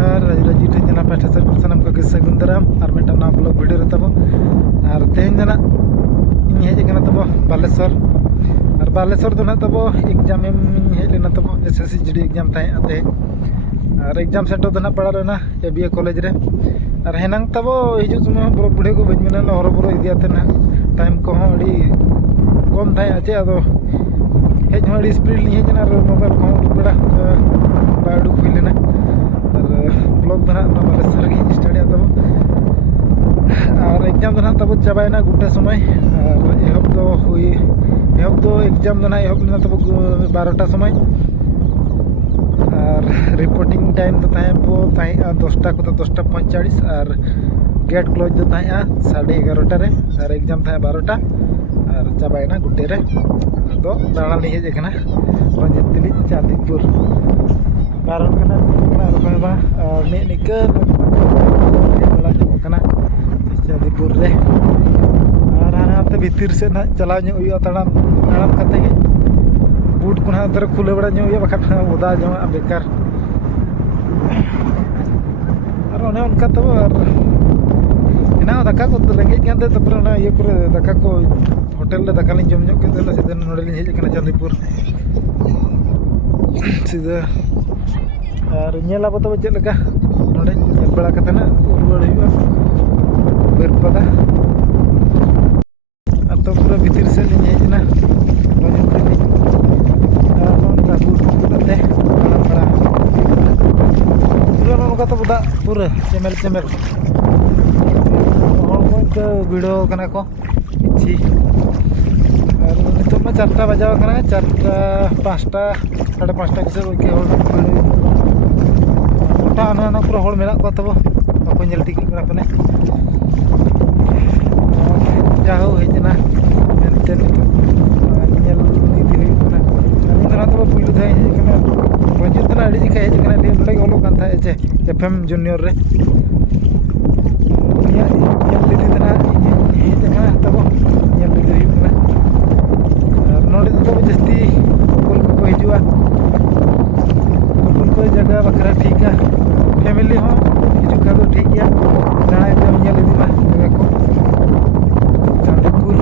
जोहार राजू ठेना पाठा सर सामान को सगुन दाराम और मिट्टा ब्लॉग वीडियो रे तब और तेहन जना इन हेजना तब बालेश्वर और बालेश्वर दो ना तब एग्जाम हेलना तब एसएससी जीडी एग्जाम ते और एग्जाम सेंटर दो ना पड़ा रहना एबीए कॉलेज रे और हेनांग तब हिजू समय ब्लॉग वीडियो को बन मेना हरबरो इदियाते ना टाइम को अड़ी कम थे चे अदो हेज अड़ी स्पीड ली हेजना मोबाइल को बड़ा बाडू हुई लेना और ब्लॉग दो ना बालेश्वर के स्टार्ट तब और एग्जाम दो ना तब चाबायना गुटे समय और एहब दो एग्जाम दो ना एहब लेना तब 12टा समय और रिपोर्टिंग टाइम तो 10टा को 10:45 और गेट क्लोज तो 11:30 रे और एग्जाम 12टा और चाबायना गुटे रे तो दाड़ा ली हेजना रंजित चांदीपुर कारण निका चांदीपुर रे और हाते भीतर से ना चलाव तड़ाम करते बूट को ना अंदर खुले बड़ा बखान उदा जो बेकार और उनका तब ना दाका को रेंगे तपर ये दाका को होटल रे दाका जम सीधा नोड़े हेजना चांदीपुर सीधा और अब तब चेक नोड़े बड़ा ना रुआड़ बेरपदा तो पूरा भीतर से हेजना पूरा तब दा पूरा चेमेल भिड़ो को इच्छी और नित में 4टा बजाव 4टा 5टा 5:30 किसे गोटा पूरा हड़ मेना को तब बाको नेल टिकी पने जाहो हेजना मेनते नेल इदी हुई तब पुलू थे हेजना रंजित ना अड़ी जिका हेजना नोड़े ओलो चे एफएम जूनियर रे तब नोड़े तब जस्ती कुल को हिजुआ कुल को जगह बखरा ठीक है फैमिली हो हिजुका तो ठीक है दाड़ा जगह को चांदीपुर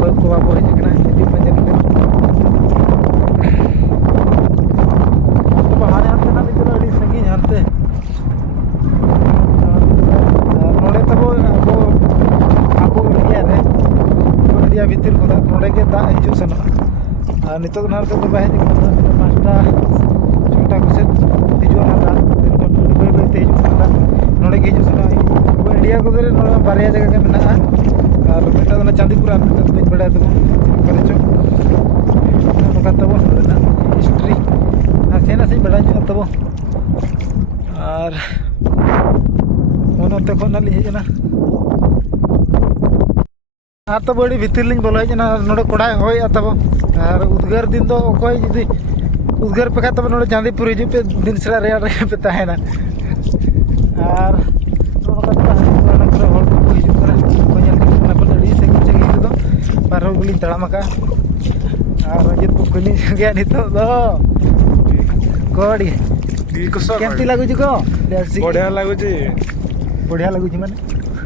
को बाबू हेजना हिजू पंजन तो हाने हाथे ना चलो अड़ी संगी हानते नोड़े तब अब इंडिया भीतर को नोड़े के दा हिजू सेना और नित ना तो बाय 5टा 6टा को से हिजू ना दा बैते हिजू सेना नोड़े के हिजू सेना इंडिया को बारे जगह के मेना और बेटा दो चांदीपुर और बेटा बड़ा तब करे चो नोका तब हिस्ट्री नासे से बड़ा तब और मनते को ना ली हेजना और तब अड़ी भीतर लिंग बोलो हेजना नोड़े कोड़ा होय तब और उद्गार दिन तो अकोय जुदी उद्गार पे तब नोड़े चांदीपुर हिजू पे दिन सरा रेयार रे पे ताहेना और बारह गुली तड़ामका और रंजित बुकनी गया नितो दो कोड़ी केमती लागुची को बढ़िया लागुची माने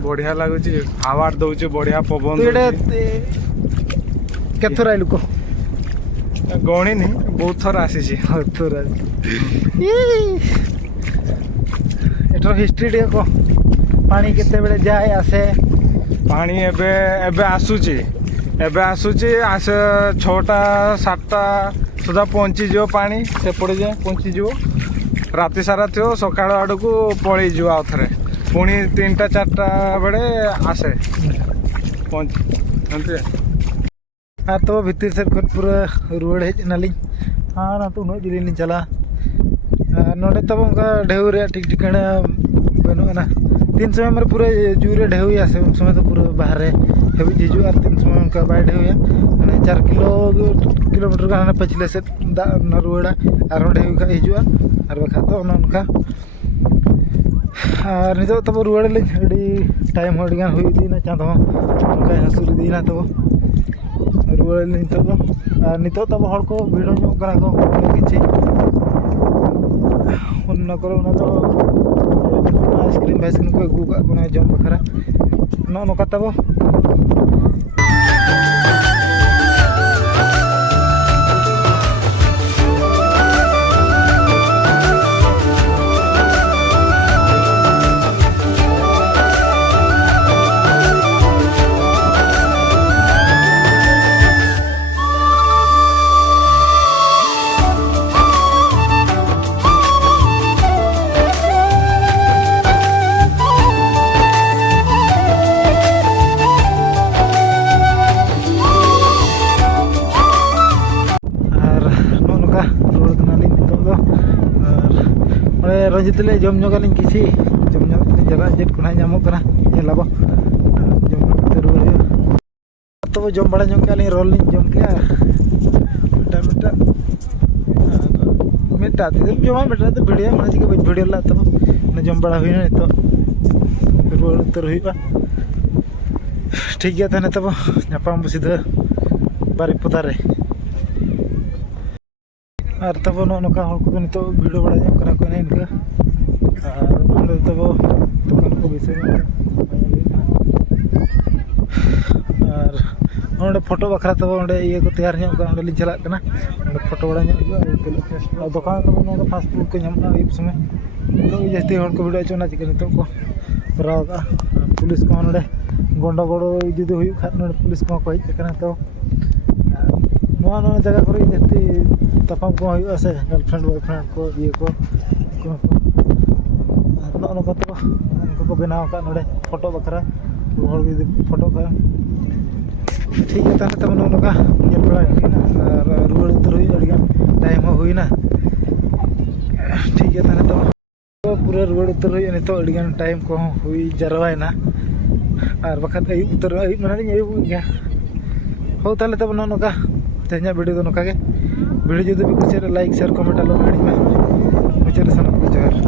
बढ़िया लागुची हवा दउची बढ़िया पवन तो एडे केथर आइलु को गणी नहीं बहुत थर आसी छी एठर हिस्ट्री डे को पानी केते बेले जाए आसे पानी एबे आसुची आसे 6टा 7टा सुधा पहुँची जो पानी से पड़े जाए पहुँची जो राति सारा थो सकाळ आड़ को पलि जो आउ थे पुणी 3टा 4टा बेड़े आसे पहुँच हाँ तो भीतर से पूरा रुआड़ हेजना हाँ ना तो उन्हें दिल्ली चला नोड़े तब उनका ढेउ रे ठीक ठिकाना बनुना 3 समय मेरे पूरे जूरे ढेउ आसे उन समय तो पूरा बाहर हेबी हिजू और 3 समय उनका बाय ढेउ मैंने 4 किलोमीटर का पछले से दा रुआड़ा और ढेउ का हिजुआ और बखा तो उनका और नित तब रुआड़ ली टाइम हड़गान हुईना चाँद उनका हसूर दीना तब रुआड़ ली नित तब हड़ को भिड़ो को किसी ᱚᱱᱟ ᱠᱚᱨᱮ ᱚᱱᱟ ᱫᱚ ᱟᱭᱥᱠᱨᱤᱢ ᱵᱟᱭᱥᱠᱨᱤᱢ ᱠᱚ ᱟᱹᱜᱩ ᱠᱟᱜ ᱵᱚᱱᱟ ᱡᱚᱢ ᱵᱟᱠᱷᱨᱟ ᱱᱚᱜᱼᱚ ᱱᱚᱝᱠᱟ ᱛᱟᱵᱚ ruwar kanalin nitok do ore Ranjit le jom nyogalin kisi jom nyok jara jet kuna nyamok kana nyelabo jom nyok ruwar yo to jom bada nyok kalin roll lin jom ke meta tidum joma meta to video mana jike video la to na jom bada huina nitok ruwar utar huiba ठीक गया था तब नापाम सीधा बारीपदा रे और तब नौका हर को नित भिडियो बड़ा करा को इनका और तब दुकान को विषय और फोटो बखरा तब ये को तैयार ली चला फोटो बड़ा दुकान तब फास्ट फूड को आयुब समय तो जास्ती हर को भिडियो चुना चिके नित को कराव का पुलिस को गंडगोड़ जुदी हुई खान पुलिस को हज तो जगह को जाती तपम को हुआ से गर्लफ्रेंड बॉयफ्रेंड को ये को नौका तो उनको को बनाव का नोड़े फोटो बखरा हर फोटो का ठीक है तब तब नौका बड़ा रुआड़ उतर हुई टाइम हुईना ठीक है तब पूरा रुआड़ उतर हुई नित टाइम को हुई जरवाना और बखत अयुब उतर अयुब मैंने अयुब गया हो ताले तब नौका तेना वीडियो तो नौका वीडियो जो भी कुछ लाइक शेयर कमेंट आलो मुझे सामान को जोहार।